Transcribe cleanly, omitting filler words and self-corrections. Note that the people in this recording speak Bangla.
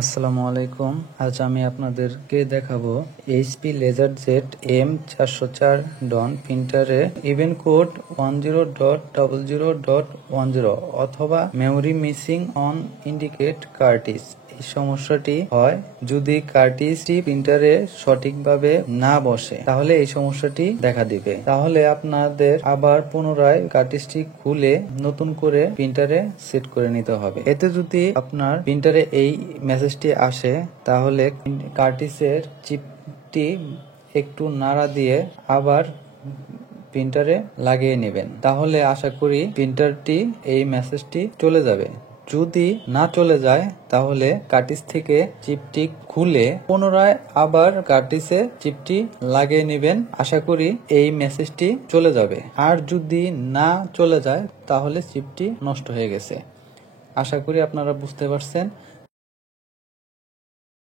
আসসালামু আলাইকুম। আজ আমি আপনাদেরকে দেখাবো এইচপি লেজারজেট M404 ডন প্রিন্টারে ইভেন্ট কোড 10.00.10 অথবা memory missing on indicate cartridge. এই সমস্যাটি হয় যদি কার্টিজটি প্রিন্টারে সঠিকভাবে না বসে, তাহলে এই সমস্যাটি দেখা দিবে। তাহলে আপনাদের আবার পুনরায় কার্টিজটি খুলে নতুন করে প্রিন্টারে সেট করে নিতে হবে। এতে যদি আপনার প্রিন্টারে এই মেসেজটি আসে, তাহলে কার্টিজের চিপটি একটু নাড়া দিয়ে আবার প্রিন্টারে লাগিয়ে নেবেন। তাহলে আশা করি প্রিন্টারটি এই মেসেজটি চলে যাবে। যদি না চলে যায়, তাহলে কার্টিজ থেকে চিপটি খুলে পুনরায় আবার কার্টিজে চিপটি লাগিয়ে নেবেন। আশা করি এই মেসেজটি চলে যাবে। আর যদি না চলে যায়, তাহলে চিপটি নষ্ট হয়ে গেছে। আশা করি আপনারা বুঝতে পারছেন।